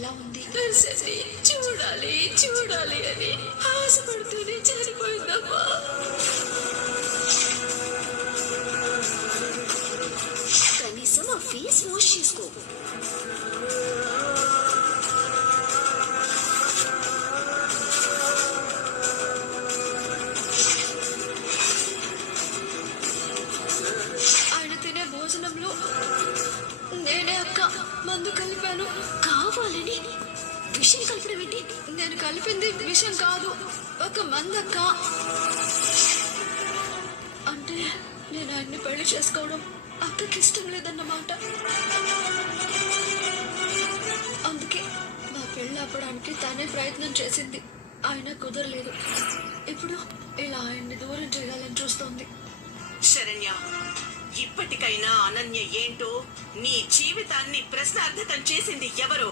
ఎలా ఉంది? దర్శని చూడాలి చూడాలి అని ఆశపడుతూనే చనిపోయిందమ్మా. కనీసం ఆ ఫేస్ వాష్ చేసుకో. ఆయన తినే భోజనంలో నేనే అక్క మందు కలిపాను. కావాలని విషయం కలపడం ఏంటి? నేను కలిపింది విషయం కాదు, ఒక మందక్క. అంటే నేను ఆయన్ని పెళ్లి చేసుకోవడం అక్కకి ఇష్టం లేదన్నమాట. అందుకే మా పెళ్ళి ఆపడానికి తనే ప్రయత్నం చేసింది, ఆయన కుదరలేదు. ఇప్పుడు ఇలా ఆయన్ని దూరం చేయాలని చూస్తోంది. శరణ్య, ఇప్పటికైనా అనన్య ఏంటో, నీ జీవితాన్ని ప్రశ్నార్థకం చేసింది ఎవరో